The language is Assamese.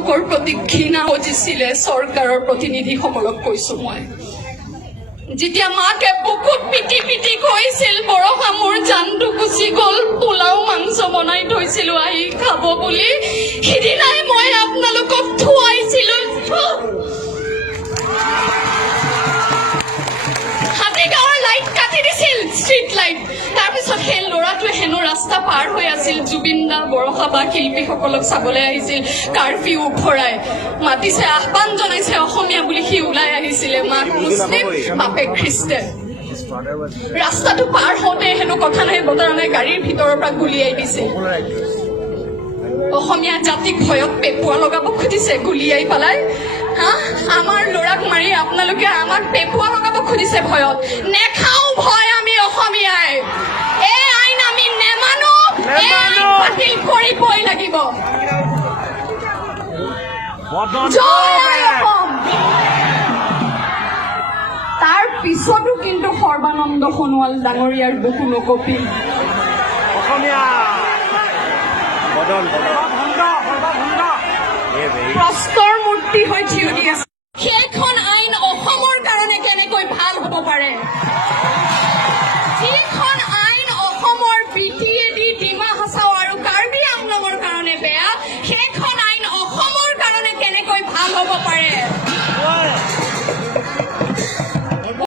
আপোনালোকৰ প্ৰতি ঘৃণা বুজিছিলে চৰকাৰৰ প্ৰতিনিধিসকলক কৈছো মই যেতিয়া মাকে বুকুত পিটি পিটি কৈছিল বৰষা মোৰ জানটো গুচি গ'ল পোলাও মাংস বনাই থৈছিলো আহি খাব বুলি সিদিনাই মই আপোনালোকক থুৱাইছিলো হাতীগাঁৱৰ লাইট কাটি দিছিল ষ্ট্ৰীট লাইট তাৰপিছত সেই ল'ৰাটোৱে হেনো ৰাস্তা পাৰ হৈ আছিল জুবিন দা বৰষা বা শিল্পীসকলক চাবলৈ আহিছিল কাৰফিউ উফৰাই মাতিছে আহ্বান জনাইছে অসমীয়া বুলি সি ওলাই আহিছিলে মাক মুছলিম বাপেক খ্ৰীষ্টান ৰাস্তাটো পাৰ হওঁতে হেনো কথা নাই বতৰা নাই গাড়ীৰ ভিতৰৰ পৰা গুলিয়াই দিছিল অসমীয়া জাতিক ভয়ত পেপুৱা লগাব খুজিছে গুলিয়াই পেলাই আমাৰ ল'ৰাক মাৰি আপোনালোকে আমাক পেপুৱা লগাব খুজিছে ভয়ত নেখাও ভয় আমি অসমীয়াই এই আইন আমি নেমানো বাতিল কৰিবই লাগিব জয় অসম তাৰ পিছতো কিন্তু সৰ্বানন্দ সোণোৱাল ডাঙৰীয়াৰ বুকু নকপিল প্ৰস্তৰ মূৰ্তি হৈ